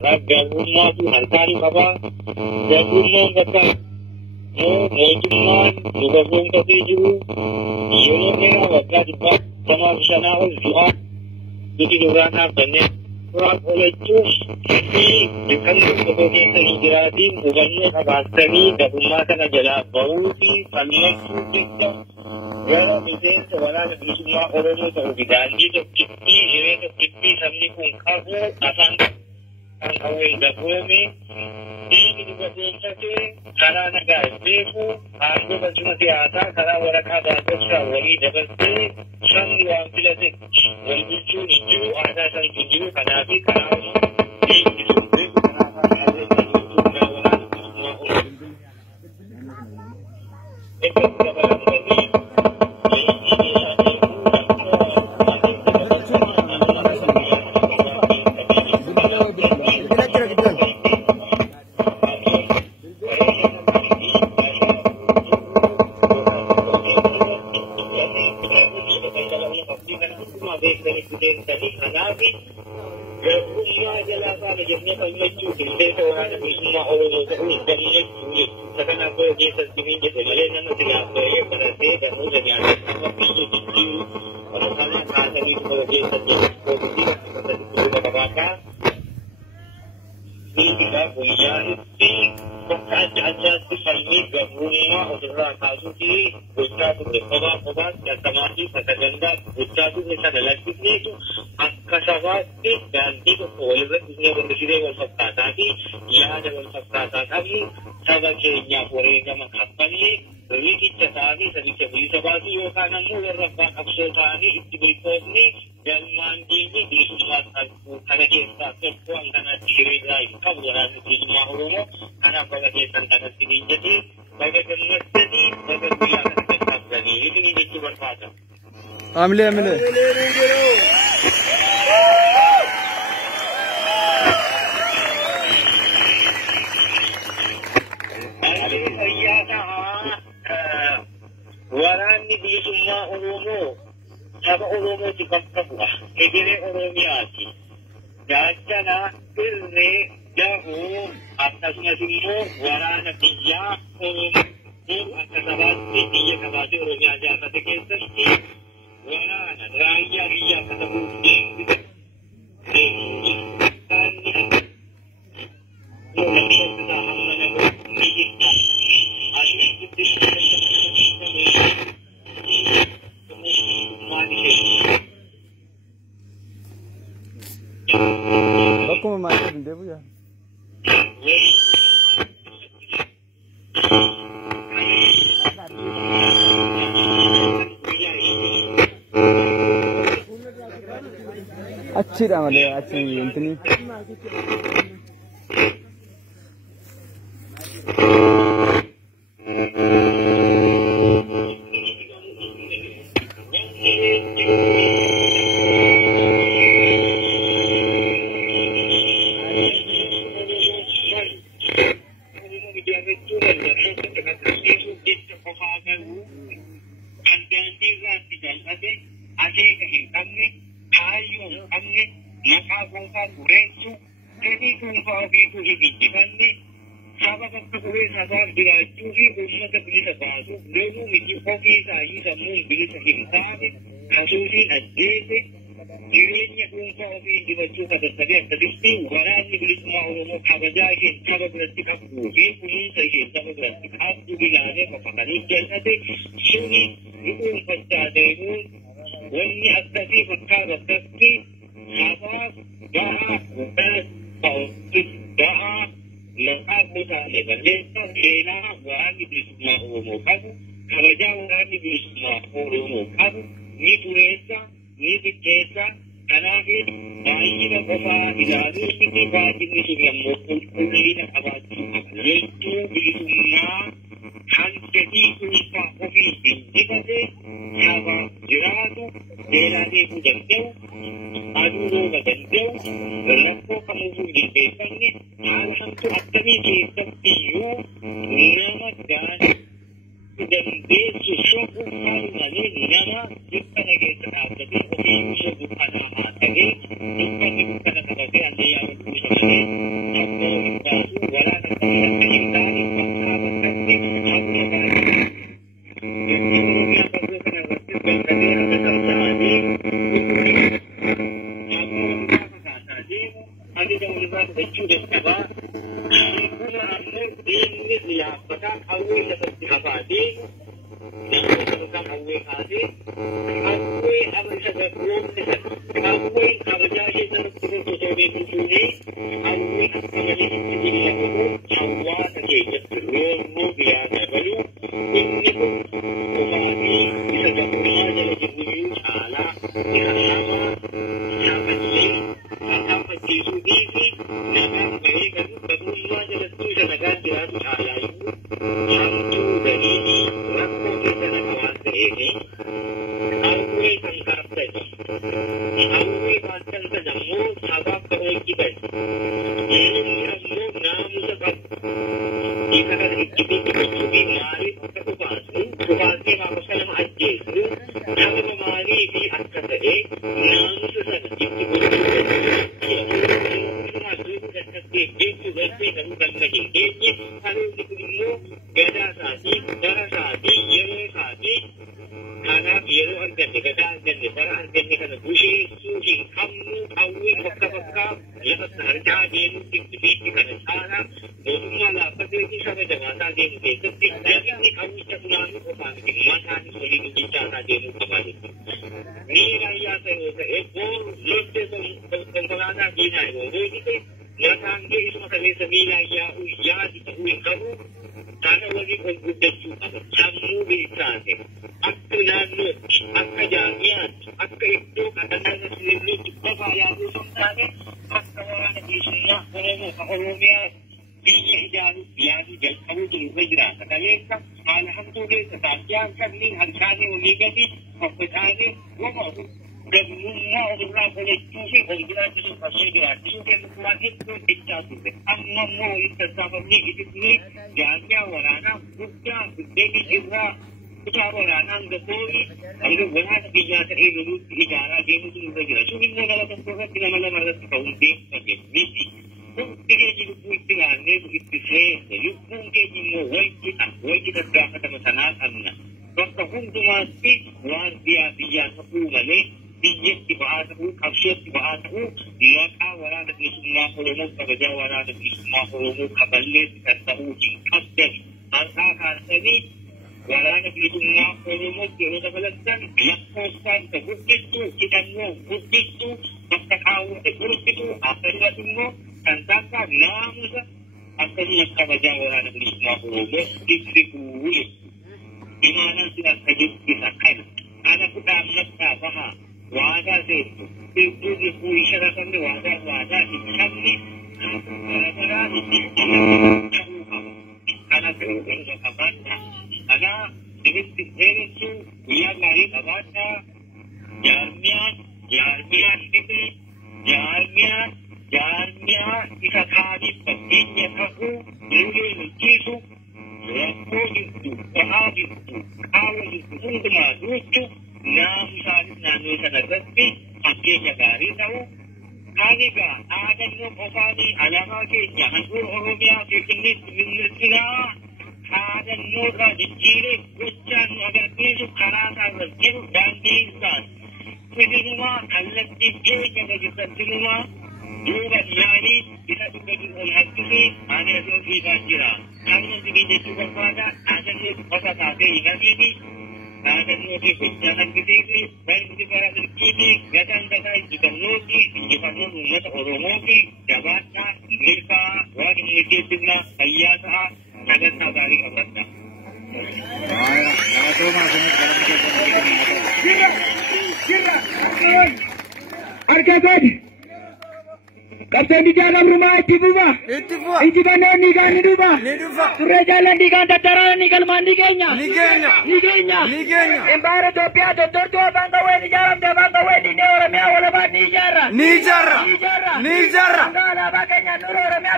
Gabungan tu harkari bapa, gabungan kata, mojuman, gabung kata juga, ini mereka wajah dibuat sama sana juga, jadi orang apa orang oleh terus ini dengan kemudian terjadi bukannya bahasa ni gabungan sana jalan bau di panik kita, kalau misalnya seorang lebih semua orang itu berjanji tu kipi sambil kungkabu asan ang away gagawin, hindi juga sensasi, karena negara itu, aku cuma tiada, karena orang ada kerja, wali dapat sang luang tidak sih, wali itu ada sang tujuh, karena di kalau di itu karena ada itu orang semua orang itu Amile. Warani di semua Oromo, sama Oromo di Papua, negeri Oromiati. Jajana ilne jauh atasnya semua warana dia Oromo atas abadi dia kabadi Oromiati atas kesesti. Warana raya kata bukti Aku memakai benda pun ya. अच्छी रहा मतलब अच्छी इतनी dandeessu shokku malee nama dukkana keessa dhaabbatee ofii immoo dukkanaa haa ta'ee dukkanni dukkana qabatee allee yaada kuusamee akkoo hin baasu waraana kana akka hin taane bakkaa bakkatti hamma baay'ee Oromiyaa fagoo kana irratti galfatee akka qabsaa'anii Ada ulama baju dan sabar. Kuna amno ini liapata awal seperti apa di? Tentang awal hati. Awal awal sebab belum sesuai. Awal kerja itu terus jadi sini. Awal kerja ini jadi awal kerja belum biasa baru. Ini pun kembali bisa jadi jadi jadi salah. Siapa sih? Apa jisu ini dengan mereka berdua jelas tu sangat jelas ala itu yang tu dari ini lakukan kita kawan ini awal tangkap saja awal pasang saja mu sabab kewajiban ini kamu namu sebab jika kita sudah mari kepasu kepada masalah aja itu kalau mari di atas namu sesuatu itu Kapten di dalam rumah itu buah. Itu benar ni kan itu buah. Sudah jalan di kan tataran ni kalau mandi kenya. Nigenya. Embara topia doktor tu bangga we di jalan dia bangga we di ne orang mea wala ba ni jara. Nijara. Bangga la ba kenya nur orang mea